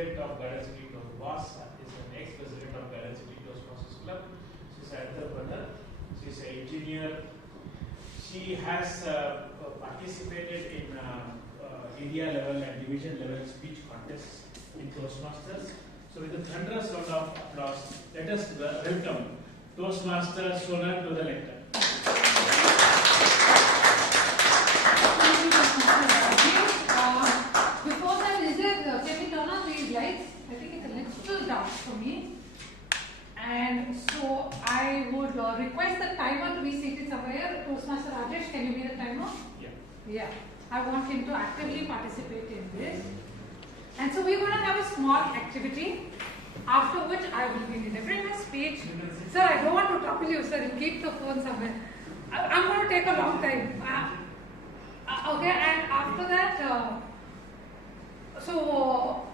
president of Garden City Toastmasters, is an ex-president of Garden City Toastmasters Club. She's an entrepreneur. She's an engineer. She has participated in area level and division level speech contests in Toastmasters. So with a thunderous round of applause, let us welcome Toastmaster Sonal to the lecture. Before that, is there, can we turn on these lights? I think it's a little dark for me. And so I would request the timer to be seated somewhere. Toastmaster Rajesh, can you be the timer? Yeah. Yeah. I want him to actively participate in this. And so we're going to have a small activity, after which I will be delivering a speech. Sir, I don't want to trouble you, sir. You keep the phone somewhere. I'm going to take a long time. Okay, and after that, so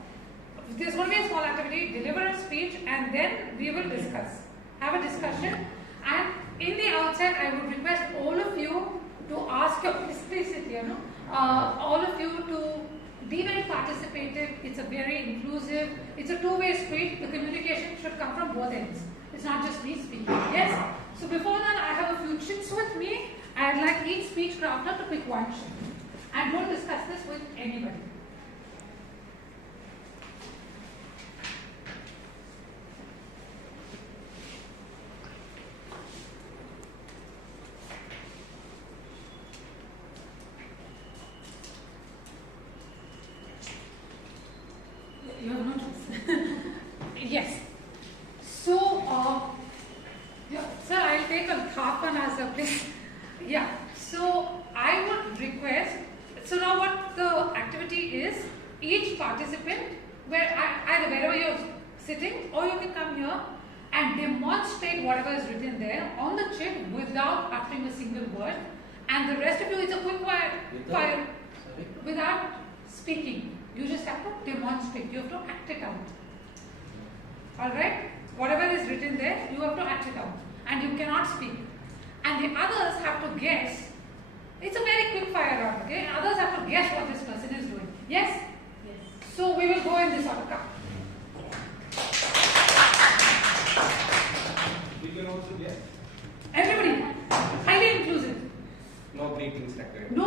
there's going to be a small activity, deliver a speech, and then we will discuss. Have a discussion. And in the outset, I would request all of you to ask your all of you to be very participative. It's a very inclusive, it's a two-way street. The communication should come from both ends. It's not just me speaking. Yes? So before that, I have a few chits with me. I'd like each speech crafter to pick one chit. And don't discuss this with anybody. You have no choice. Yes. So, yeah, sir, I'll take a half an answer, please. Yeah. So, I would request. So now, what the activity is? Each participant, either wherever you're sitting, or you can come here and demonstrate whatever is written there on the chit without uttering a single word. And the rest of you, it's a quick fire without speaking. You just have to demonstrate. You have to act it out. Alright? Whatever is written there, you have to act it out. And you cannot speak. And the others have to guess. It's a very quick fire round, okay? Others have to guess what this person is doing. Yes? Yes. So we will go in this order. We can also guess. Everybody. Highly inclusive. No greetings required. No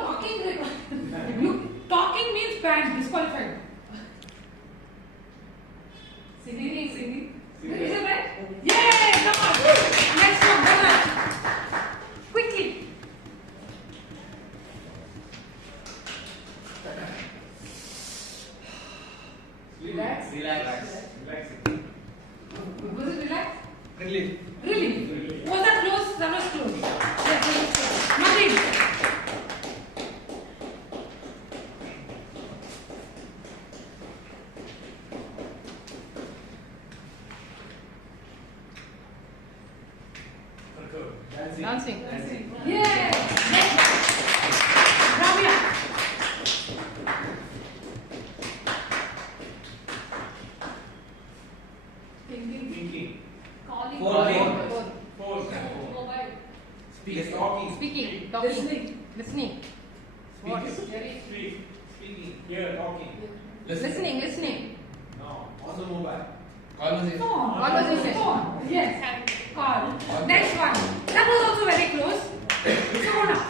talking required. Talking means banned, disqualified. Singing. Is it right? Yay! Come on! Next one, brother. Quickly. Relax. Was it relax? Relief. Really? Was that close? That was close. Yes, that was close. Nothing. Dancing. Yeah. Rabia. Thinking. Calling. Phone. Mobile. Speaking. Talking. Listening. What? Speaking. Here, talking. Listening. No, on the mobile. Conversation. Phone. Yes. Call. Next one. That was also very close. Sonal.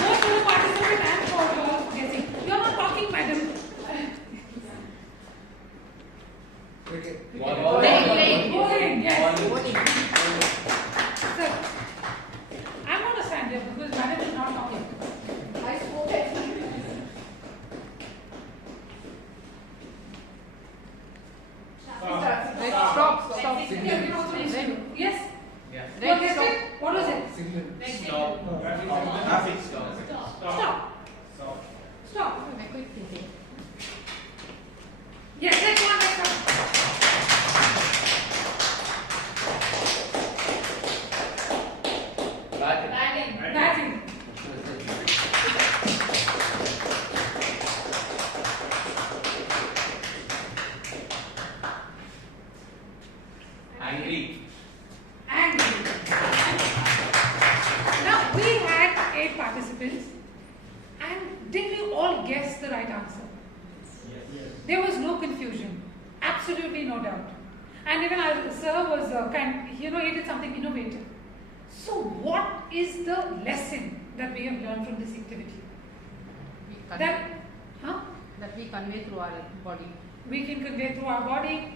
Both for the participant and for guessing. You are not talking, madam. Okay. Bowling, yes. Bowling. Sir, I'm going to stand here because madam is not talking. I spoke. Stop. Yes. all guessed the right answer. Yes. There was no confusion, absolutely no doubt. And even our sir was he did something innovative. So what is the lesson that we have learned from this activity? That we convey through our body. We can convey through our body.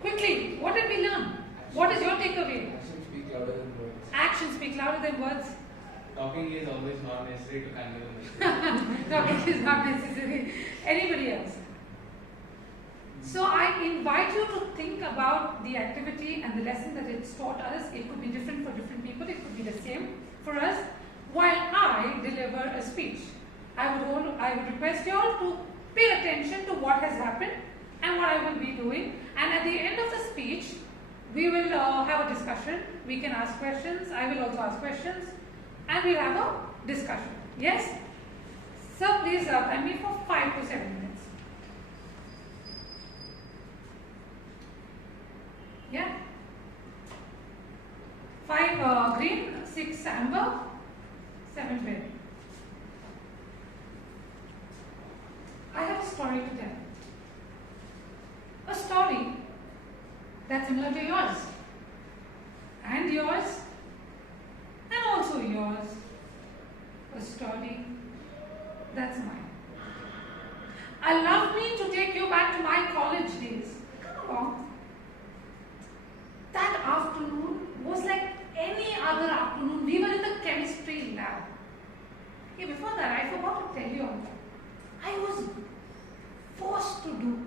Quickly, what did we learn? What is your takeaway? Actions speak louder than words. Actions speak louder than words. Talking is always not necessary to convey the message. Talking is not necessary. Anybody else? So I invite you to think about the activity and the lesson that it's taught us. It could be different for different people. It could be the same for us. While I deliver a speech, I would request you all to pay attention to what has happened and what I will be doing. And at the end of the speech, we will have a discussion. We can ask questions. I will also ask questions. And we'll have a discussion. Yes? So please time me for 5 to 7 minutes. Yeah? 5 green, 6 amber, 7 red. I have a story to tell. A story that's similar to yours. And yours. And also yours. A story that's mine. Allow me to take you back to my college days. Come along. That afternoon was like any other afternoon. We were in the chemistry lab. Hey, before that, I forgot to tell you all that. I was forced to do,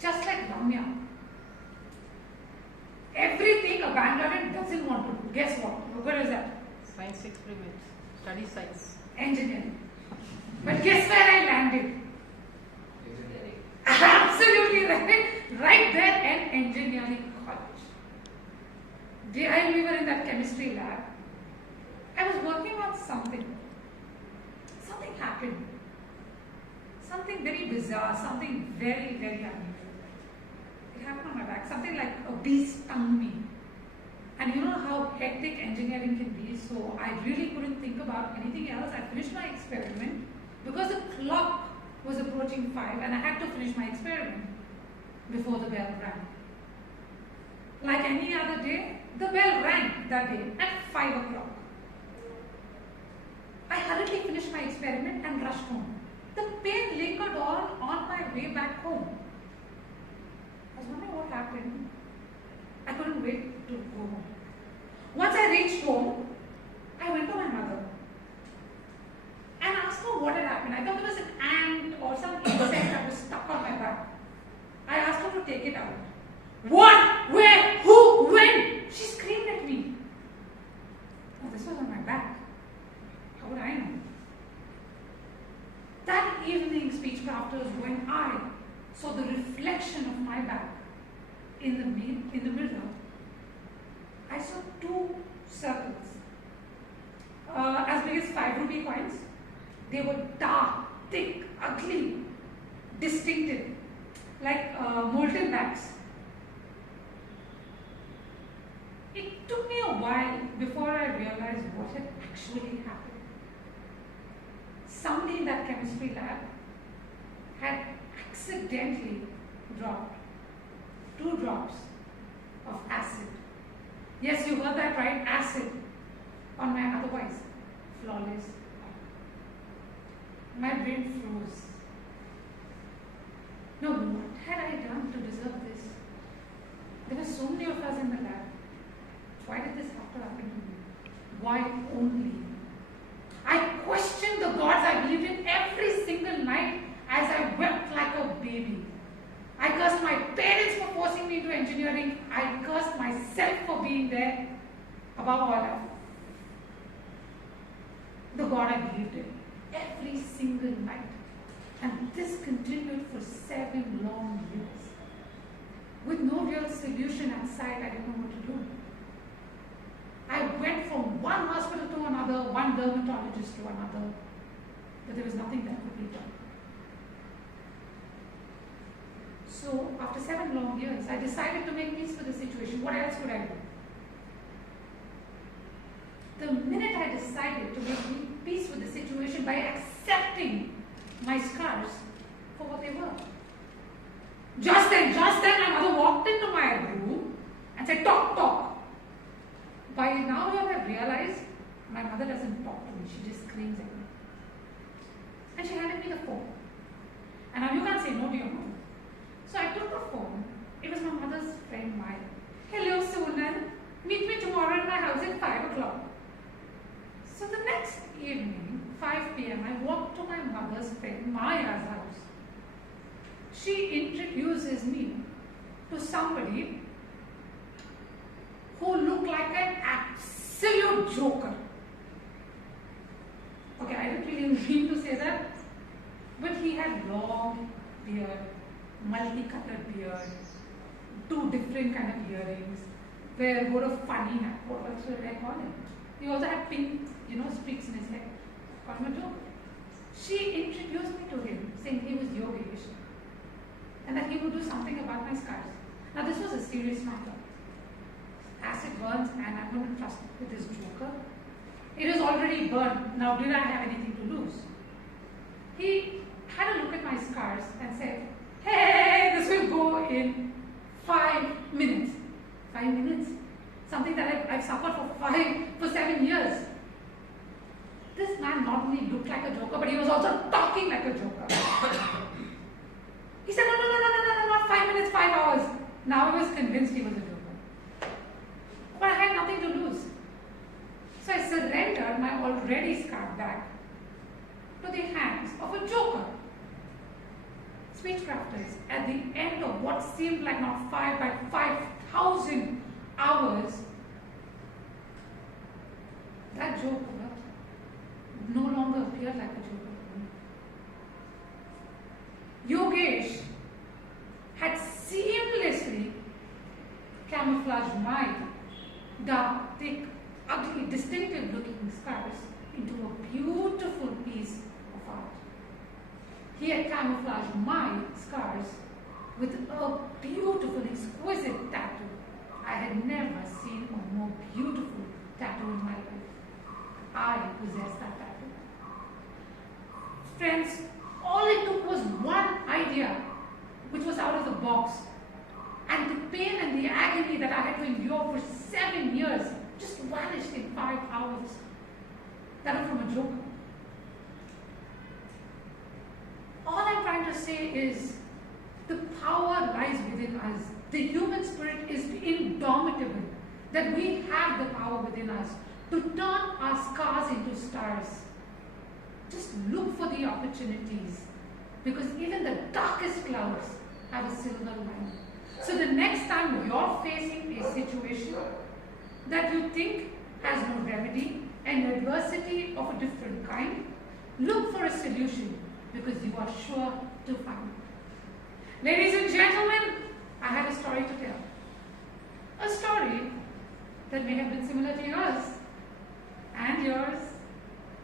just like Ramya, everything a bandit doesn't want to do. Guess what? What is that? Science experiment. Study science. Engineering. But guess where I landed? Engineering. Absolutely right. Right there in engineering college. While we were in that chemistry lab, I was working on something. Something happened. Something very bizarre, something very, very unusual. It happened on my back. Something like a bee stung me. And you know how hectic engineering can be, so I really couldn't think about anything else. I finished my experiment because the clock was approaching 5 and I had to finish my experiment before the bell rang. Like any other day, the bell rang that day at 5 o'clock. I hurriedly finished my experiment and rushed home. The pain lingered on my way back home. I was wondering what happened. I couldn't wait to go home. Once I reached home, I went to my mother and asked her what had happened. I thought there was an ant or some insect that was stuck on my back. I asked her to take it out. What? Where? Who? When? She screamed at me. Oh, this was on my back. How would I know? That evening, speech crafters, when I saw the reflection of my back in the mirror, I saw 2 circles, as big as 5 rupee coins. They were dark, thick, ugly, distinctive, like molten wax. It took me a while before I realized what had actually happened. Somebody in that chemistry lab had accidentally dropped 2 drops of acid. Yes, you heard that right, acid, on my otherwise flawless back. My brain froze. Now, what had I done to deserve this? There were so many of us in the lab. Why did this have to happen to me? Why only? I questioned the gods I believed in every single night as I wept like a baby. I cursed my parents for forcing me into engineering. I cursed myself for being there. Above all else, the God I believed in every single night. And this continued for 7 long years. With no real solution at sight, I didn't know what to do. I went from one hospital to another, one dermatologist to another, but there was nothing that could be done. So after 7 long years, I decided to make peace with the situation. What else could I do? The minute I decided to make peace with the situation by accepting accepting my scars for what they were. Just then, my mother walked into my room and said, talk, talk. By now you have realized my mother doesn't talk to me, she just screams at me. And she handed me the phone. And now you can't say no to your mother. So I took the phone. It was my mother's friend Maya. Hello Sonal, meet me tomorrow at my house at 5 o'clock. So the next evening, 5 p.m., I walked to my mother's friend Maya's house. She introduces me to somebody who looked like an absolute joker. Okay, I didn't really mean to say that, but he had long beard, multicolored beard, 2 different kind of earrings, wore a funny hat. What else should I call him? He also had pink, streaks in his hair. Call him a joker. She introduced me to him, saying he was Yogesh and that he would do something about my scars. Now this was a serious matter. Acid burns and I'm going to trust with this joker. It is already burned. Now did I have anything to lose? He had a look at my scars and said, hey, this will go in 5 minutes. 5 minutes? Something that I've suffered for 7 years. This man not only looked like a joker, but he was also talking like a joker. He said, no, not 5 minutes, 5 hours. Now I was convinced he was a joker. But I had nothing to lose. So I surrendered my already scarred back to the hands of a joker. Speech crafters, at the end of what seemed like not 5 but 5,000 hours, that joker no longer appeared like a joker. Yogesh had seamlessly camouflaged my dark, thick, ugly, distinctive looking scars into a beautiful piece of art. He had camouflaged my scars with a beautiful, exquisite tattoo. I had never seen a more beautiful tattoo in my life. I possessed that tattoo. Friends, all it took was one idea, which was out of the box. And the pain and the agony that I had to endure for 7 years just vanished in 5 hours. That was from a joker. All I'm trying to say is the power lies within us. The human spirit is indomitable. That we have the power within us to turn our scars into stars. Just look for the opportunities, because even the darkest clouds have a silver lining. So the next time you're facing a situation that you think has no remedy and adversity of a different kind, look for a solution, because you are sure to find it. Ladies and gentlemen, I had a story to tell. A story that may have been similar to yours, and yours,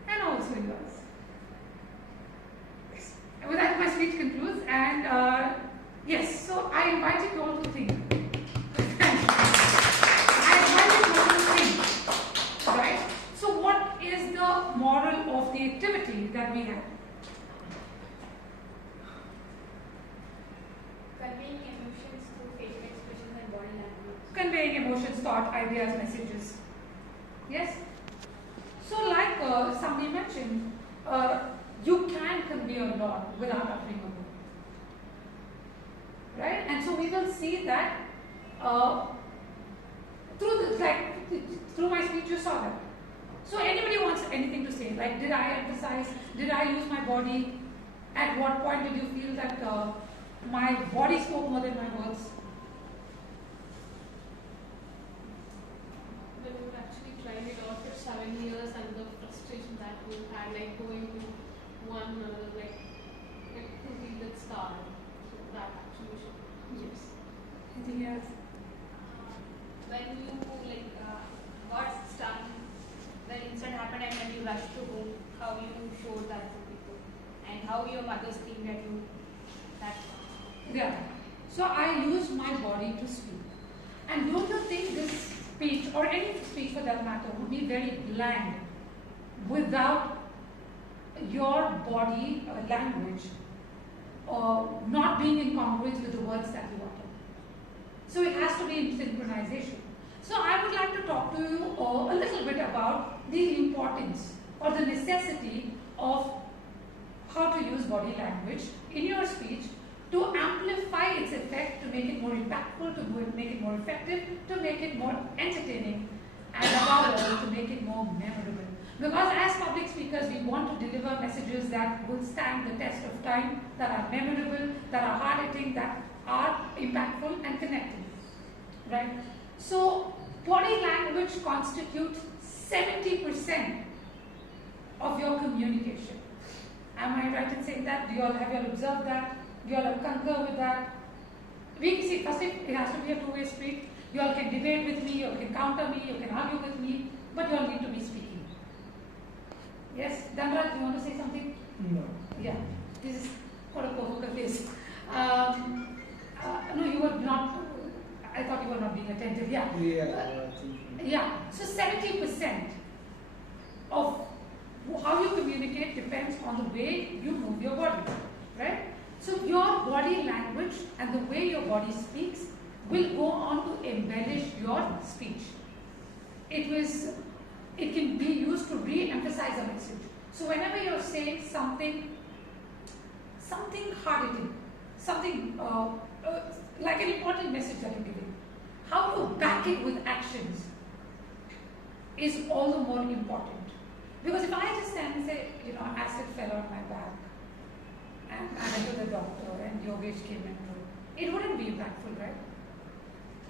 and also yours. With that, my speech concludes, and yes, so I invited you all to think. I invited you all to think, right? So what is the moral of the activity that we have? Conveying emotions through facial expressions and body language. Conveying emotions, thought, ideas, messages. Yes? So like somebody mentioned, you can convey a lot without uttering a word. Right? And so we will see that through my speech you saw that. So anybody wants anything to say, like did I emphasize, did I use my body, at what point did you feel that my body spoke more than my words? When you actually tried it out for 7 years and the frustration that you had, like going to one another, like to be that scar. So that actually should. Yes. Anything else? When you got stung, the incident happened and when you rushed to home, how you showed that to people and how your mother screamed at you. That. Yeah. So I used my body to speak. And don't you think this speech, or any speech for that matter, would be very bland without your body language not being in congruence with the words that you utter. So it has to be in synchronization. So I would like to talk to you a little bit about the importance or the necessity of how to use body language in your speech to amplify its effect, to make it more impactful, to make it more effective, to make it more entertaining, and above all, to make it more memorable. Because as public speakers, we want to deliver messages that will stand the test of time, that are memorable, that are hard-hitting, that are impactful and connected. Right? So, body language constitutes 70% of your communication. Am I right in saying that? Have you all observed that? Do you all concur with that? We can see, first it has to be a two-way street. You all can debate with me, you all can counter me, you can argue with me, but you all need to be speaking. Yes? Dhanraj, you want to say something? No. Yeah. This is quite a poker face. No, you were not, I thought you were not being attentive. Yeah. Yeah. So 70% of how you communicate depends on the way you move your body. Right? So your body language and the way your body speaks will go on to embellish your speech. It can be used to re-emphasize a message. So whenever you're saying something hard-hitting, something like an important message that you're giving, how you back it with actions is all the more important. Because if I just stand and say, acid fell on my back, and I went to the doctor and Yogesh came in, it wouldn't be impactful, right?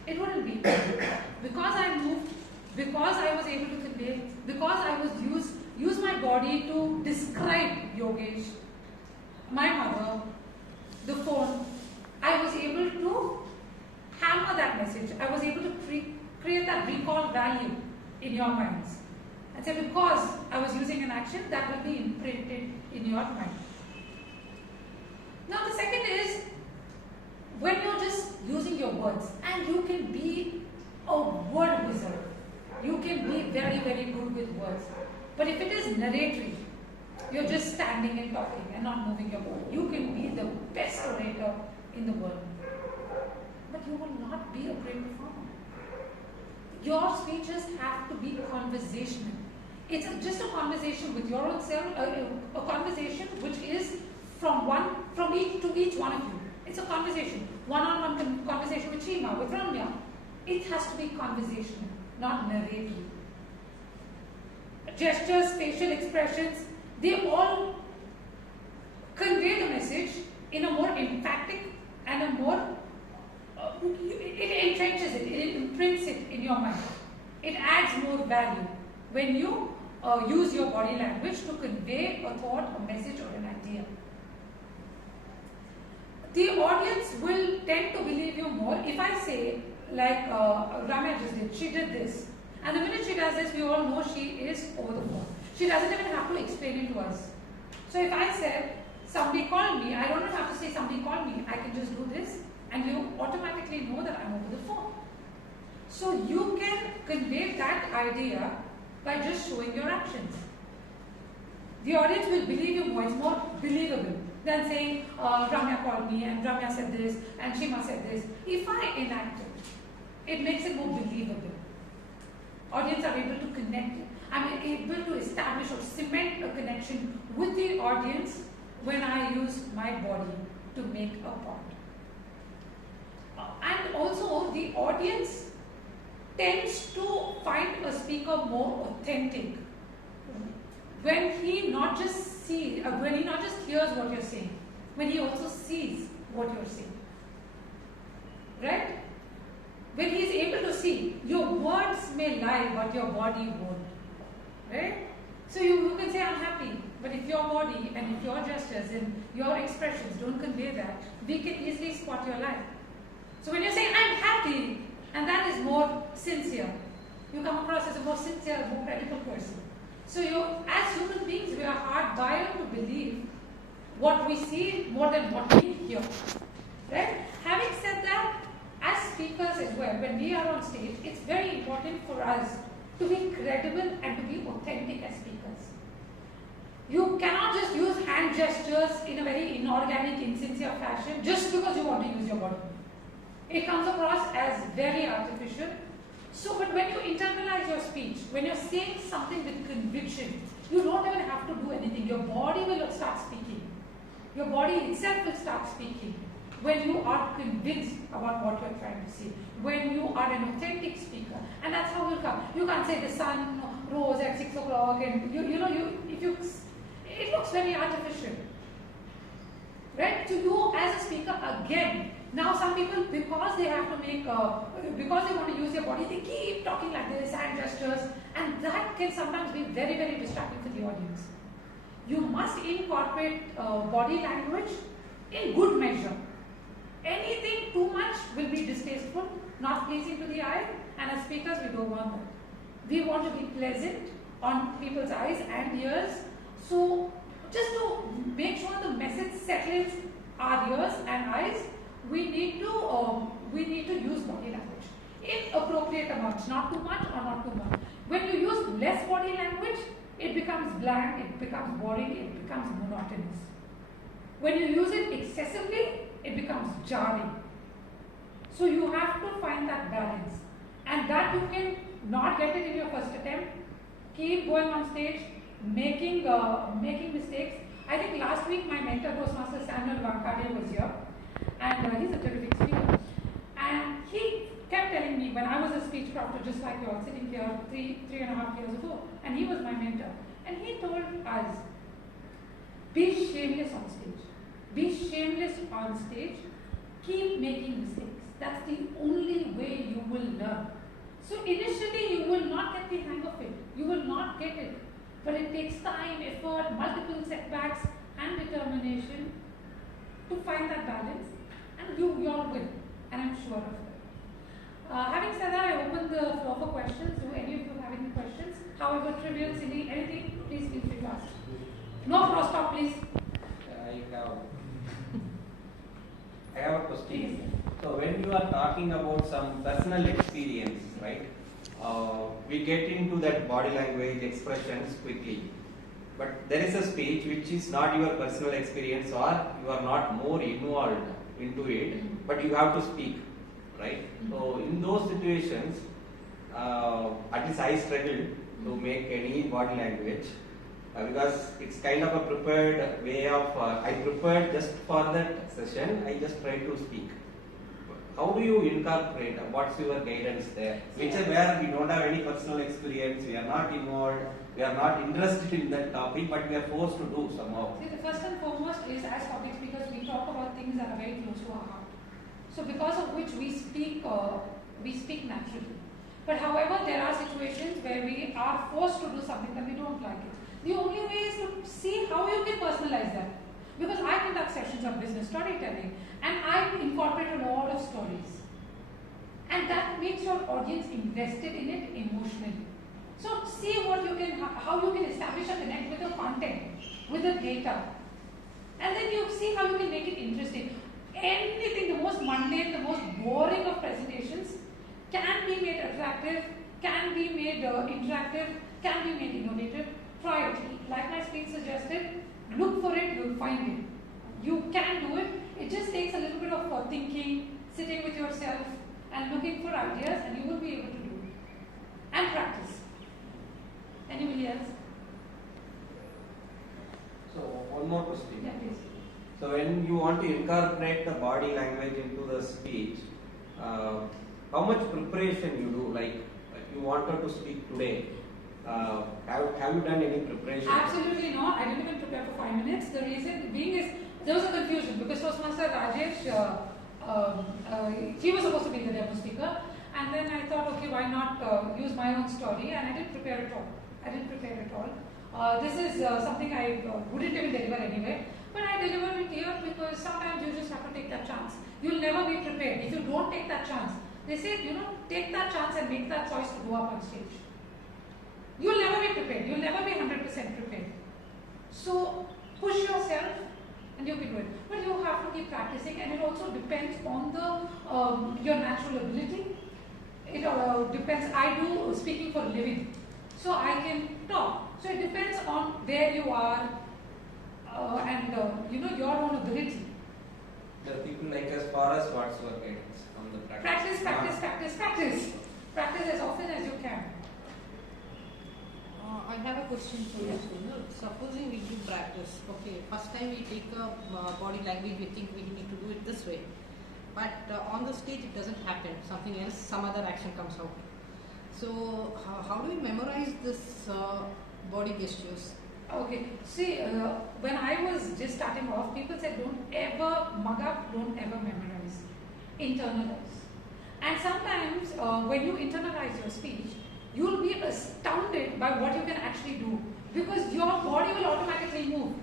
It wouldn't be impactful. Because I moved, because I was able to convey, because I was use my body to describe Yogesh, my mother, the phone, I was able to hammer that message. I was able to create that recall value in your minds. And say, because I was using an action, that will be imprinted in your mind. Now the second is, when you're just using your words, and you can be a word wizard. You can be very, very good with words. But if it is narratory, you're just standing and talking and not moving your body. You can be the best orator in the world. But you will not be a great performer. Your speeches have to be conversational. It's just a conversation with your own self, a conversation which is from each one of you. It's a conversation, one-on-one conversation with Shima, with Ramya. It has to be conversational, not narrative. Gestures, facial expressions, they all convey the message in a more emphatic and a more, it entrenches it, it imprints it in your mind. It adds more value when you use your body language to convey a thought, a message, or an idea. The audience will tend to believe you more if I say, like Ramya just did, she did this. And the minute she does this, we all know she is over the phone. She doesn't even have to explain it to us. So if I said, somebody called me, I don't have to say somebody called me, I can just do this and you automatically know that I'm over the phone. So you can convey that idea by just showing your actions. The audience will believe you more, it's more believable than saying, Ramya called me and Ramya said this and Shima said this. If I enact it, it makes it more believable. Audience are able to connect it. I'm able to establish or cement a connection with the audience when I use my body to make a point. And also the audience tends to find a speaker more authentic when he not just hears what you're saying, when he also sees what you're saying. Right? When he is able to see, your words may lie, but your body won't. Right? So you can say, I'm happy, but if your body and if your gestures and your expressions don't convey that, we can easily spot your lie. So when you're saying, I'm happy, and that is more sincere, you come across as a more sincere, more credible person. So as human beings, we are hardwired to believe what we see more than what we hear. Right? Having said that, as speakers as well, when we are on stage, it's very important for us to be credible and to be authentic as speakers. You cannot just use hand gestures in a very inorganic, insincere fashion just because you want to use your body. It comes across as very artificial. So, but when you internalize your speech, when you're saying something with conviction, you don't even have to do anything. Your body will start speaking. Your body itself will start speaking when you are convinced about what you're trying to say. When you are an authentic speaker, and that's how you'll come. You can't say the sun rose at 6 o'clock, and it looks very artificial, right? To you as a speaker, again. Now some people, because they have to because they want to use their body, they keep talking like this, hand gestures, and that can sometimes be very, very distracting for the audience. You must incorporate body language in good measure. Anything too much will be distasteful, not pleasing to the eye, and as speakers we don't want that. We want to be pleasant on people's eyes and ears. So just to make sure the message settles our ears and eyes, we need to use body language in appropriate amounts, not too much or not too much. When you use less body language, it becomes bland, it becomes boring, it becomes monotonous. When you use it excessively, it becomes jarring. So you have to find that balance, and that you can not get it in your first attempt. Keep going on stage, making mistakes. I think last week my mentor, Toastmaster Sonal was here, and he's a terrific speaker. And he kept telling me, when I was a speech proctor, just like you're sitting here 3.5 years ago, and he was my mentor, and he told us, be shameless on stage. Be shameless on stage. Keep making mistakes. That's the only way you will learn. So initially you will not get the hang of it. You will not get it. But it takes time, effort, multiple setbacks and determination to find that balance, and you all will, and I'm sure of that. Having said that, I open the floor for questions. Do any of you have any questions? However trivial, silly, anything, please feel free to ask. No cross talk, please. I have a question. So when you are talking about some personal experience, right? We get into that body language expressions quickly. But there is a speech which is not your personal experience, or you are not more involved into it, but you have to speak, right? So in those situations, at least I struggle to make any body language because it's kind of a prepared way of, I prepared just for that session, I just try to speak. How do you incorporate? What's your guidance there? Which is where we don't have any personal experience, we are not involved, we are not interested in that topic, but we are forced to do somehow. See, the first and foremost is, as public speakers, we talk about things that are very close to our heart. So because of which we speak naturally. But however, there are situations where we are forced to do something that we don't like it. The only way is to see how you can personalize that. Because I conduct sessions on business storytelling, and I incorporate a lot of stories. And that makes your audience invested in it emotionally. So see how you can establish a connect with the content, with the data. And then you see how you can make it interesting. Anything, the most mundane, the most boring of presentations can be made attractive, can be made interactive, can be made innovative. Try it. Like my screen suggested, look for it, you'll find it. You can do it. It just takes a little bit of thinking, sitting with yourself and looking for ideas, and you will be able to do it. And practice. Anybody else? So one more question. Yeah, please. So when you want to incorporate the body language into the speech, how much preparation you do? Like you wanted to speak today. Have you done any preparation? Absolutely not. I didn't even prepare for 5 minutes. The reason being is there was a confusion because Toastmaster Rajesh, he was supposed to be the demo speaker, and then I thought, okay, why not use my own story? And I didn't prepare at all. This is something I wouldn't even deliver anyway, but I deliver it here because sometimes you just have to take that chance. You'll never be prepared if you don't take that chance. They say, take that chance and make that choice to go up on stage. You'll never be prepared. You'll never be 100% prepared. So push yourself and you can do it. But you have to keep practicing, and it also depends on your natural ability. It depends. I do speaking for a living, so I can talk. So it depends on where you are and your own ability. The people like us, for us, what's your guidance on the practice? Practice as often as you can. I have a question for you, Sonal. Supposing we do practice, okay, first time we take a body language, we think we need to do it this way. But on the stage it doesn't happen, something else, some other action comes out. So how do we memorize this body gestures? Okay, see, when I was just starting off, people said don't ever mug up, don't ever memorize, internalize. And sometimes when you internalize your speech, you will be astounded by what you can actually do because your body will automatically move.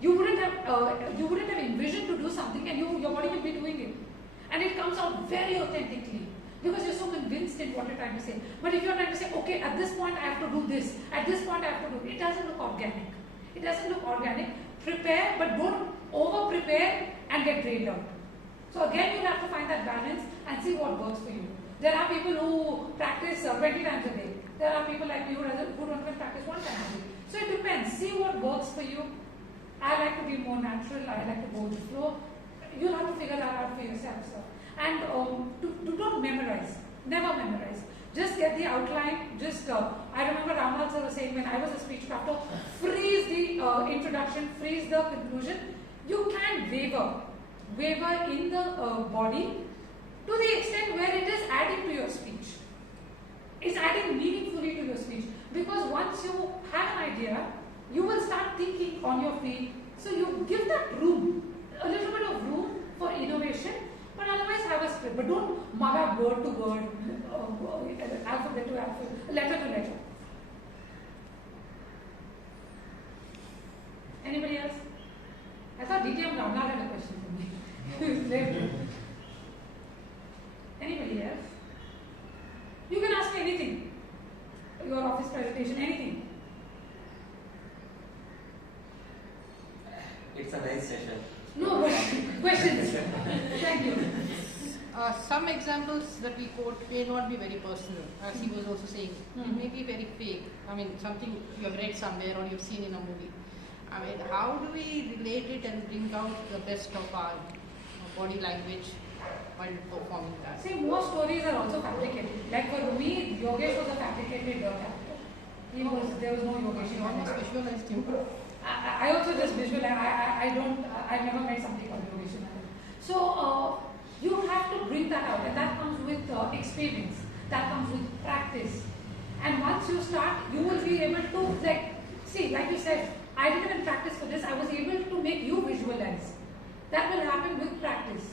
You wouldn't have envisioned to do something and your body will be doing it. And it comes out very authentically because you're so convinced in what you're trying to say. But if you're trying to say, okay, at this point I have to do this, at this point I have to do it doesn't look organic. It doesn't look organic. Prepare, but don't over prepare and get drained out. So again, you'll have to find that balance and see what works for you. There are people who practice 20 times a day. There are people like you who don't even practice 1 time a day. So it depends. See what works for you. I like to be more natural. I like to go with the flow. You'll have to figure that out for yourself, sir. And don't memorize. Never memorize. Just get the outline. I remember Ramal sir was saying when I was a speech crafter, freeze the introduction, freeze the conclusion. You can waver in the body to the extent where it is adding to your speech. It's adding meaningfully to your speech. Because once you have an idea, you will start thinking on your feet. So you give that room, a little bit of room for innovation, but otherwise have a script. But don't mug up word to word, alphabet to alphabet, letter to letter. Anybody else? I thought DTM Ramlal had a question for me. Anybody else? You can ask me anything. Your office presentation, anything. It's a nice session. No, but questions. Thank you. Some examples that we quote may not be very personal, as he was also saying. It may be very fake. I mean, something you have read somewhere or you've seen in a movie. I mean, how do we relate it and bring out the best of our body language while performing that? See, most stories are also fabricated. Like for me, Yogesh was a fabricated character. There was no Yogesh. You almost visualized him. I also just visualize. I never met somebody called Yogesh. So you have to bring that out, and that comes with experience. That comes with practice. And once you start, you will be able to like you said, I didn't even practice for this. I was able to make you visualize. That will happen with practice.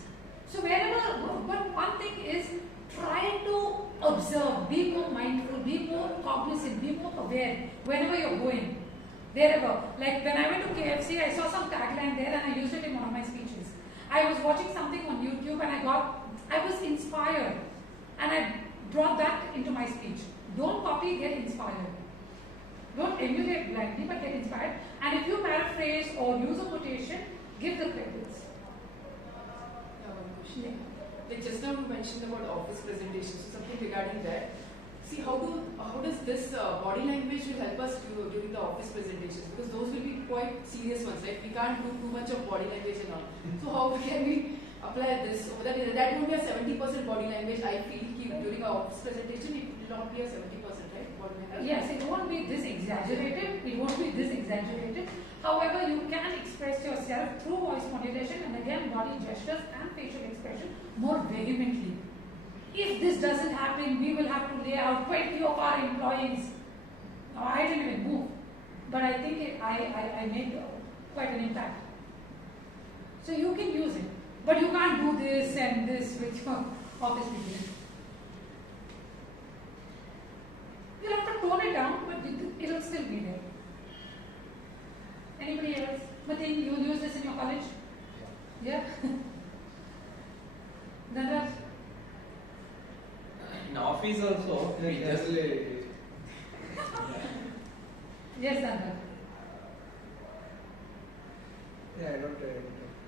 So but one thing is try to observe, be more mindful, be more cognizant, be more aware whenever you're going, wherever. Like when I went to KFC, I saw some tagline there and I used it in one of my speeches. I was watching something on YouTube and I was inspired and I brought that into my speech. Don't copy, get inspired. Don't emulate blindly, but get inspired. And if you paraphrase or use a quotation, give the credits. Like just now you mentioned about office presentations, so something regarding that. See, how does this body language will help us during the office presentations? Because those will be quite serious ones, right? We can't do too much of body language and all. So how can we apply this? That won't be a 70% body language. I feel during our office presentation, it will not be a 70%, right? Body language. Yes, it won't be this exaggerated. However, you can express yourself through voice modulation and again body gestures and facial expression more vehemently. If this doesn't happen, we will have to lay out 20 of our employees. Now, I didn't even move, but I think I made quite an impact. So you can use it, but you can't do this and this with your office people. You'll have to tone it down, but it'll still be there. Anybody else? Mateen, you'll use this in your college? Yeah? Nandraj? In office also, we just Yes, Nandraj. Yeah, I don't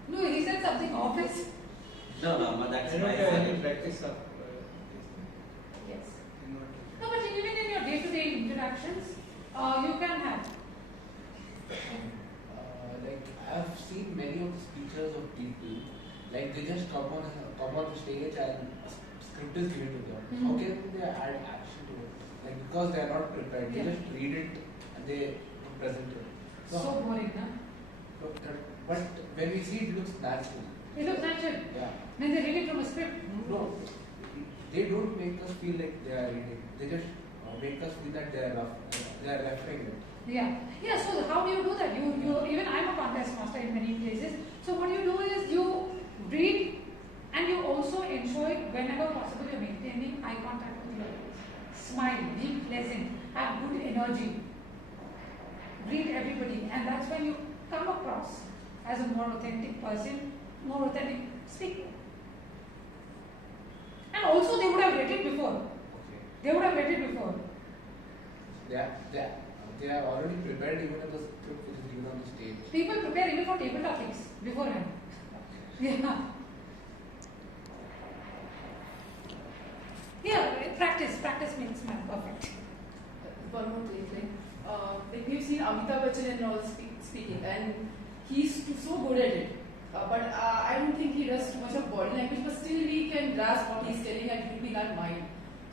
No, he said something office. no, but that's I don't nice. have any practice of Yes. No, but even in your day-to-day interactions, you can have. speeches of people, like they just come on the stage and a script is given to them. Mhm. How can they add action to it? Like because they are not prepared, they Yeah. just read it and they present it. So boring, huh? But when we see it looks natural. It looks natural. Yeah. When they read it from a script. No, they don't make us feel like they are reading. They just make us feel that they are referring it. Yeah. Yeah, so how do you do that? You even I'm a contest master in many places. So what you do is you read and you also ensure whenever possible you're maintaining eye contact with your eyes. Smile, be pleasant, have good energy. Read everybody, and that's when you come across as a more authentic person, more authentic speaker. And also they would have read it before. Okay. They would have read it before. They are already prepared even at the script which is given on the stage. People prepare even for table topics beforehand. Yeah. Yeah, practice makes man perfect. One more thing. Like we've seen Amitabh Bachchan and all speaking, and he's so good at it. But I don't think he does too much of body language, but still we can grasp what he's telling and keeping our mind.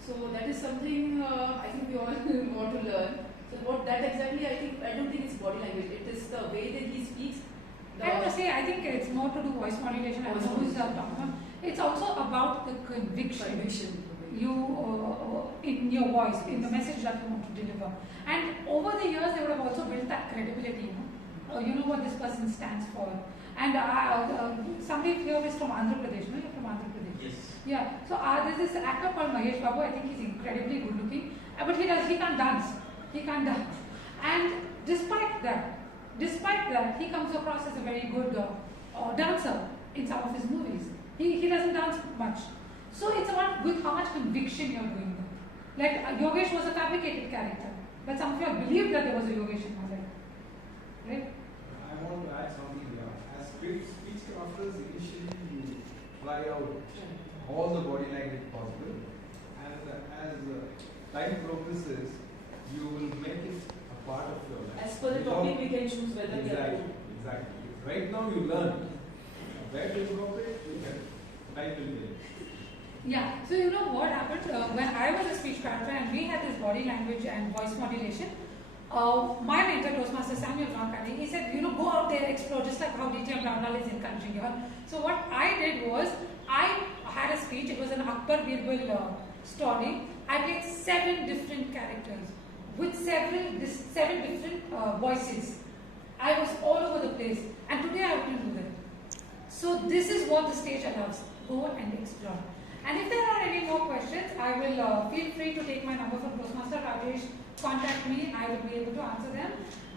So that is something I think we all want to learn. So what that exactly, I don't think it's body language. It is the way that he speaks. I must say, I think it's more to do voice modulation. I know who's talking about. It's also about the conviction. You in your voice, in the message that you want to deliver. And over the years, they would have also built that credibility. You know what this person stands for. And somebody here is from Andhra Pradesh. No, you're from Andhra Pradesh. Yes. Yeah. So there's this actor called Mahesh Babu. I think he's incredibly good looking, but he can't dance. He can't dance. And despite that, he comes across as a very good dancer in some of his movies. He doesn't dance much. So it's about with how much conviction you're doing that. Like Yogesh was a fabricated character, but some of you all believed that there was a Yogesh in my life. Right? I want to add something here. As speech crafters, initially you try out all the body language possible, and as time progresses, you will make it a part of your life. As per the topic, we can choose whether we are Exactly. Right now, you learn where to incorporate. You can. Time will be. Yeah, so you know what happened when I was a speech character and we had this body language and voice modulation. My mentor, Toastmaster Samuel Vankani, he said, go out there, explore, just like how DJ Brownell is encouraging you. So what I did was, I had a speech, it was an Akbar Birbal story. I played 7 different characters with 7 different voices. I was all over the place, and today I wouldn't do that. So this is what the stage allows. Go and explore. And if there are any more questions, I will feel free to take my number from Toastmaster Rajesh, contact me, I will be able to answer them.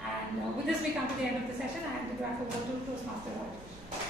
And with this we come to the end of the session. I hand it back over to Toastmaster Rajesh.